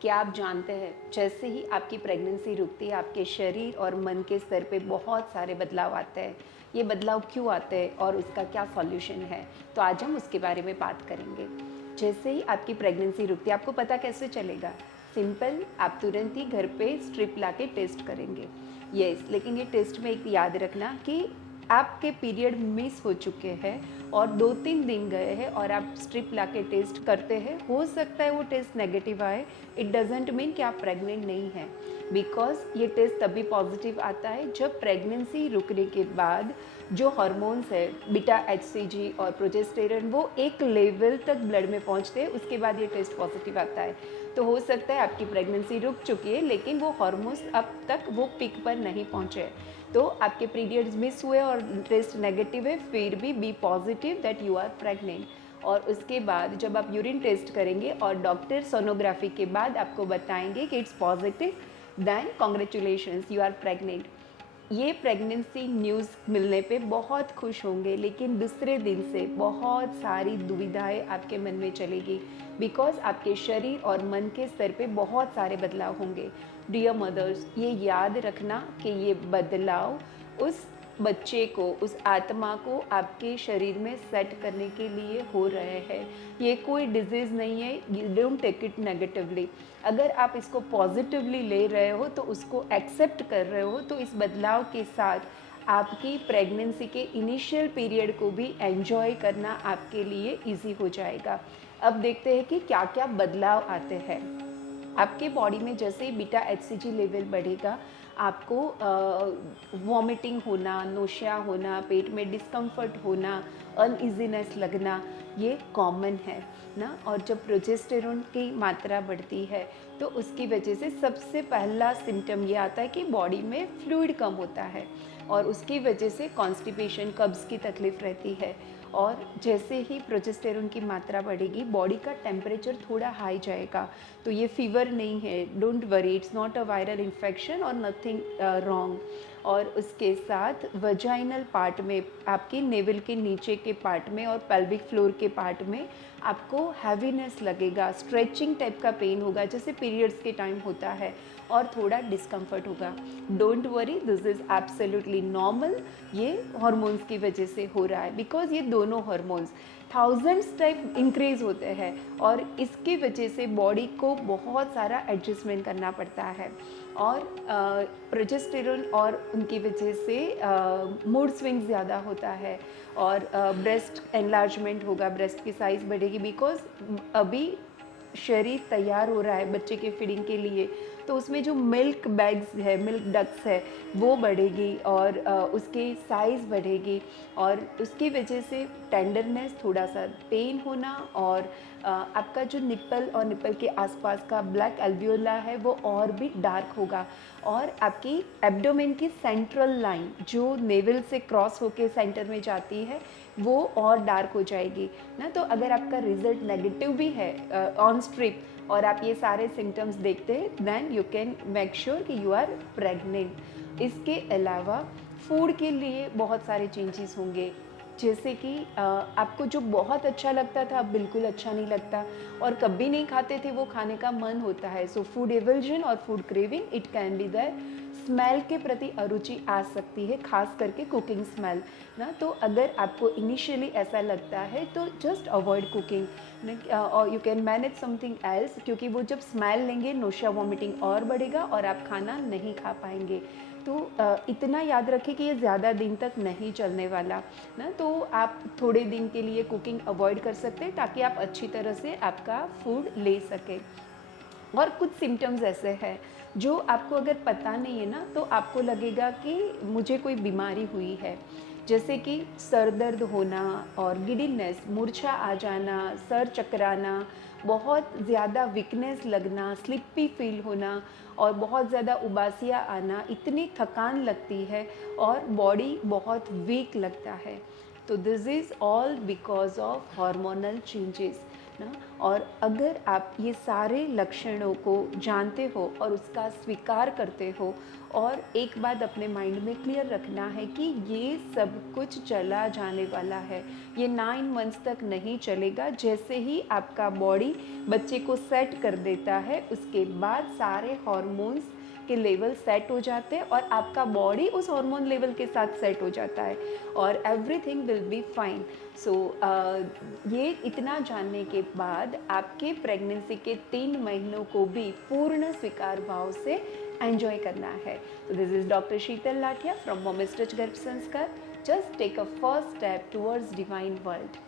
क्या आप जानते हैं जैसे ही आपकी प्रेगनेंसी रुकती है आपके शरीर और मन के स्तर पे बहुत सारे बदलाव आते हैं। ये बदलाव क्यों आते हैं और उसका क्या सॉल्यूशन है, तो आज हम उसके बारे में बात करेंगे। जैसे ही आपकी प्रेगनेंसी रुकती है आपको पता कैसे चलेगा? सिंपल, आप तुरंत ही घर पे स्ट्रिप ला के टेस्ट करेंगे। यस, लेकिन ये टेस्ट में एक याद रखना कि आपके पीरियड मिस हो चुके हैं और 2-3 दिन गए हैं और आप स्ट्रिप ला के टेस्ट करते हैं, हो सकता है वो टेस्ट नेगेटिव आए। इट डजेंट मीन कि आप प्रेग्नेंट नहीं हैं, बिकॉज ये टेस्ट तभी पॉजिटिव आता है जब प्रेगनेंसी रुकने के बाद जो हार्मोन्स है बीटा एचसीजी और प्रोजेस्टेरॉन वो एक लेवल तक ब्लड में पहुंचते हैं, उसके बाद ये टेस्ट पॉजिटिव आता है। तो हो सकता है आपकी प्रेगनेंसी रुक चुकी है लेकिन वो हार्मोन्स अब तक वो पिक पर नहीं पहुंचे, तो आपके पीरियड्स मिस हुए और टेस्ट नेगेटिव है, फिर भी be positive that you are pregnant. और उसके बाद जब आप यूरिन टेस्ट करेंगे और डॉक्टर सोनोग्राफी के बाद आपको बताएंगे कि it's positive, then congratulations, you are pregnant. ये प्रेगनेंसी न्यूज़ मिलने पे बहुत खुश होंगे, लेकिन दूसरे दिन से बहुत सारी दुविधाएं आपके मन में चलेगी, बिकॉज आपके शरीर और मन के स्तर पे बहुत सारे बदलाव होंगे। डियर मदर्स, ये याद रखना कि ये बदलाव उस बच्चे को, उस आत्मा को आपके शरीर में सेट करने के लिए हो रहे हैं। ये कोई डिजीज़ नहीं है, you don't take it negatively. अगर आप इसको पॉजिटिवली ले रहे हो तो उसको एक्सेप्ट कर रहे हो, तो इस बदलाव के साथ आपकी प्रेगनेंसी के इनिशियल पीरियड को भी एंजॉय करना आपके लिए इजी हो जाएगा। अब देखते हैं कि क्या क्या बदलाव आते हैं आपके बॉडी में। जैसे ही बीटा एचसीजी लेवल बढ़ेगा आपको वॉमिटिंग होना, नोशिया होना, पेट में डिस्कम्फर्ट होना, अनइजीनेस लगना, ये कॉमन है ना। और जब प्रोजेस्टेरॉन की मात्रा बढ़ती है तो उसकी वजह से सबसे पहला सिम्टम ये आता है कि बॉडी में फ्लूइड कम होता है और उसकी वजह से कॉन्स्टिपेशन, कब्ज़ की तकलीफ़ रहती है। और जैसे ही प्रोजेस्टेरॉन की मात्रा बढ़ेगी बॉडी का टेम्परेचर थोड़ा हाई जाएगा। तो ये फीवर नहीं है, don't worry, it's not a viral infection और नथिंग रॉन्ग। और उसके साथ वजाइनल पार्ट में, आपकी नेवल के नीचे के पार्ट में और पेल्विक फ्लोर के पार्ट में आपको हैवीनेस लगेगा, स्ट्रेचिंग टाइप का पेन होगा जैसे पीरियड्स के टाइम होता है, और थोड़ा डिस्कम्फर्ट होगा। Don't worry, this is absolutely normal. ये हार्मोन्स की वजह से हो रहा है, बिकॉज ये दोनों हार्मोन्स थाउजेंड्स टाइप इंक्रीज होते हैं और इसकी वजह से बॉडी को बहुत सारा एडजस्टमेंट करना पड़ता है। और प्रोजेस्टेरॉन और उनकी वजह से मूड स्विंग ज़्यादा होता है और ब्रेस्ट एनलार्जमेंट होगा, ब्रेस्ट की साइज़ बढ़ेगी, बिकॉज अभी शरीर तैयार हो रहा है बच्चे के फीडिंग के लिए, तो उसमें जो मिल्क बैग्स है, मिल्क डक्ट्स है, वो बढ़ेगी और उसकी साइज़ बढ़ेगी और उसकी वजह से टेंडरनेस, थोड़ा सा पेन होना और आपका जो निप्पल और निप्पल के आसपास का ब्लैक एल्वियोला है वो और भी डार्क होगा। और आपकी एब्डोमेन की सेंट्रल लाइन जो नेवल से क्रॉस होके सेंटर में जाती है वो और डार्क हो जाएगी ना। तो अगर आपका रिजल्ट नेगेटिव भी है ऑन स्ट्रिप और आप ये सारे सिम्टम्स देखते हैं, then you can make sure कि यू आर प्रेग्नेंट। इसके अलावा फूड के लिए बहुत सारे चेंजेस होंगे, जैसे कि आपको जो बहुत अच्छा लगता था अब बिल्कुल अच्छा नहीं लगता, और कभी नहीं खाते थे वो खाने का मन होता है। सो फूड एवल्जन और food craving it can be there. Smell के प्रति अरुचि आ सकती है, खास करके कुकिंग स्मेल ना। तो अगर आपको इनिशियली ऐसा लगता है तो जस्ट अवॉइड कुकिंग और you can manage something else, क्योंकि वो जब स्मेल लेंगे नोशिया वॉमिटिंग और बढ़ेगा और आप खाना नहीं खा पाएंगे। तो इतना याद रखें कि ये ज़्यादा दिन तक नहीं चलने वाला ना। तो आप थोड़े दिन के लिए कुकिंग अवॉइड कर सकते हैं ताकि आप अच्छी तरह से आपका फूड ले सकें। और कुछ सिम्टम्स ऐसे हैं जो आपको अगर पता नहीं है ना तो आपको लगेगा कि मुझे कोई बीमारी हुई है, जैसे कि सर दर्द होना और गिडीनेस, मूर्छा आ जाना, सर चकराना, बहुत ज़्यादा वीकनेस लगना, स्लिपी फील होना और बहुत ज़्यादा उबासियाँ आना, इतनी थकान लगती है और बॉडी बहुत वीक लगता है। तो this is all because of hormonal changes ना। और अगर आप ये सारे लक्षणों को जानते हो और उसका स्वीकार करते हो, और एक बात अपने माइंड में क्लियर रखना है कि ये सब कुछ चला जाने वाला है, ये 9 मंथ्स तक नहीं चलेगा। जैसे ही आपका बॉडी बच्चे को सेट कर देता है, उसके बाद सारे हॉर्मोन्स के लेवल सेट हो जाते हैं और आपका बॉडी उस हार्मोन लेवल के साथ सेट हो जाता है और एवरीथिंग विल बी फाइन। सो ये इतना जानने के बाद आपके प्रेगनेंसी के 3 महीनों को भी पूर्ण स्वीकार भाव से एंजॉय करना है। So this is Dr. Sheetal Lathia from Mommy's Touch Garb Sanskar. Just take a first step towards divine world.